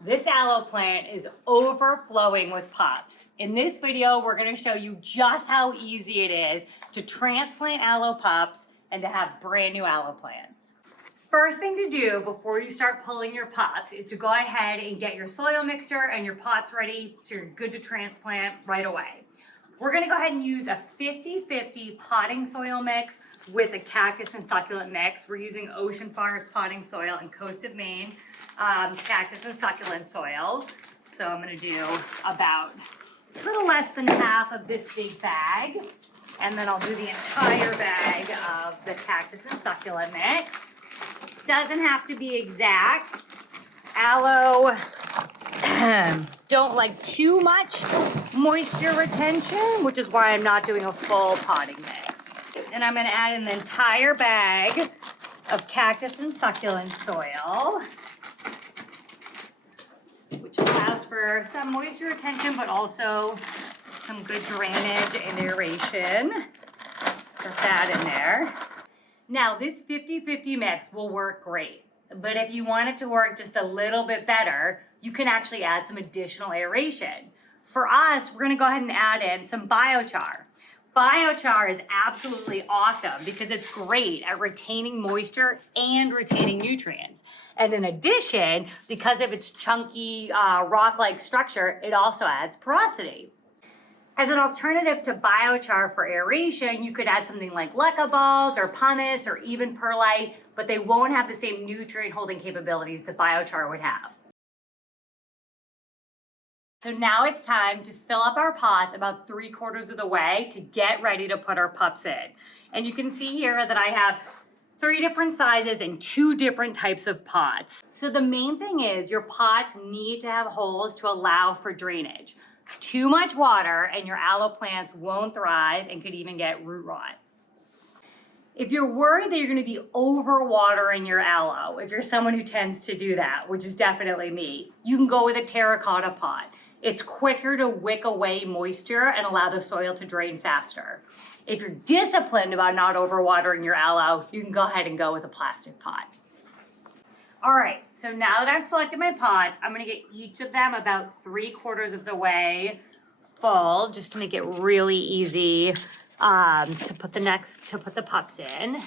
This aloe plant is overflowing with pups. In this video, we're going to show you just how easy it is to transplant aloe pups and to have brand new aloe plants. First thing to do before you start pulling your pups is to go ahead and get your soil mixture and your pots ready so you're good to transplant right away. We're going to go ahead and use a 50-50 potting soil mix with a cactus and succulent mix. We're using Ocean Forest potting soil and Coast of Maine cactus and succulent soil. So I'm going to do about a little less than half of this big bag. And then I'll do the entire bag of the cactus and succulent mix. Doesn't have to be exact. Aloe don't like too much moisture retention, which is why I'm not doing a full potting mix. And I'm gonna add an entire bag of cactus and succulent soil, which allows for some moisture retention, but also some good drainage and aeration. Put that in there. Now this 50-50 mix will work great, but if you want it to work just a little bit better, you can actually add some additional aeration. For us, we're gonna go ahead and add in some biochar. Biochar is absolutely awesome because it's great at retaining moisture and retaining nutrients. And in addition, because of its chunky rock-like structure, it also adds porosity. As an alternative to biochar for aeration, you could add something like LECA balls or pumice or even perlite, but they won't have the same nutrient holding capabilities that biochar would have. So now it's time to fill up our pots about 3/4 of the way to get ready to put our pups in. And you can see here that I have 3 different sizes and 2 different types of pots. So the main thing is your pots need to have holes to allow for drainage. Too much water and your aloe plants won't thrive and could even get root rot. If you're worried that you're going to be overwatering your aloe, if you're someone who tends to do that, which is definitely me, you can go with a terracotta pot. It's quicker to wick away moisture and allow the soil to drain faster. If you're disciplined about not overwatering your aloe, you can go ahead and go with a plastic pot. All right, so now that I've selected my pots, I'm gonna get each of them about 3/4 of the way full, just to make it really easy to put the pups in.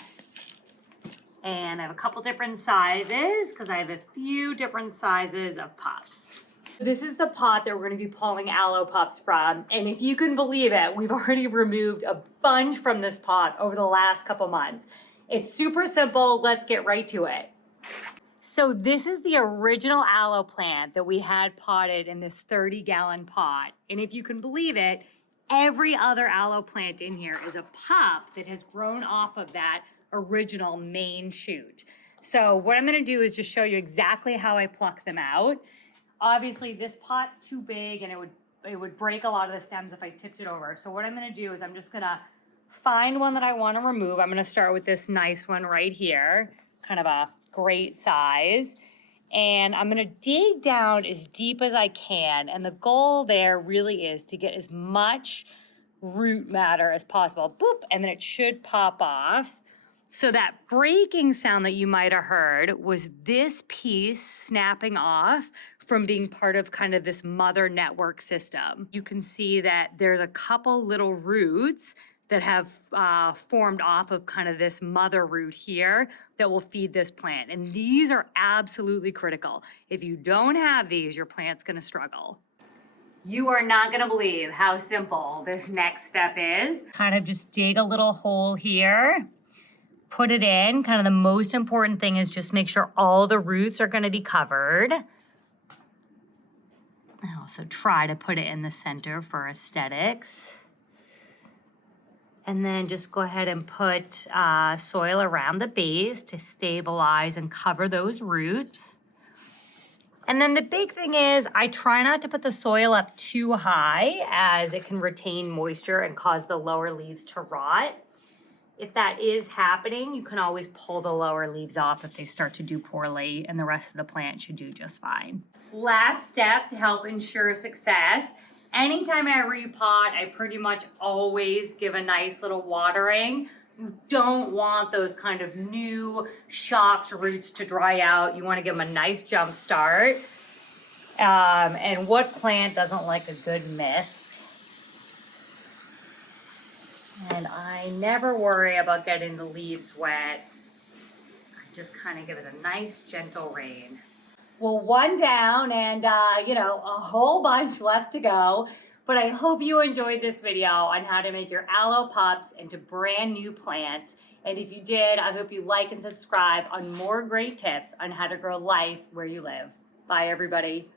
And I have a couple different sizes because I have a few different sizes of pups. This is the pot that we're gonna be pulling aloe pups from. And if you can believe it, we've already removed a bunch from this pot over the last couple months. It's super simple, let's get right to it. So this is the original aloe plant that we had potted in this 30-gallon pot. And if you can believe it, every other aloe plant in here is a pup that has grown off of that original main shoot. So what I'm gonna do is just show you exactly how I pluck them out. Obviously this pot's too big and it would break a lot of the stems if I tipped it over. So what I'm gonna do is I'm just gonna find one that I wanna remove. I'm gonna start with this nice one right here, kind of a great size. And I'm gonna dig down as deep as I can. And the goal there really is to get as much root matter as possible. Boop, and then it should pop off. So that breaking sound that you might have heard was this piece snapping off from being part of kind of this mother network system. You can see that there's a couple little roots that have formed off of kind of this mother root here that will feed this plant. And these are absolutely critical. If you don't have these, your plant's gonna struggle. You are not gonna believe how simple this next step is. Kind of just dig a little hole here, put it in. Kind of the most important thing is just make sure all the roots are gonna be covered. I also try to put it in the center for aesthetics. And then just go ahead and put soil around the base to stabilize and cover those roots. And then the big thing is I try not to put the soil up too high as it can retain moisture and cause the lower leaves to rot. If that is happening, you can always pull the lower leaves off if they start to do poorly, and the rest of the plant should do just fine. Last step to help ensure success. Anytime I repot, I pretty much always give a nice little watering. You don't want those kind of new shocked roots to dry out. You want to give them a nice jump start. And what plant doesn't like a good mist? And I never worry about getting the leaves wet. I just kind of give it a nice gentle rain. Well, one down and a whole bunch left to go. But I hope you enjoyed this video on how to make your Aloe Pups into brand new plants. And if you did, I hope you like and subscribe on more great tips on how to grow life where you live. Bye, everybody.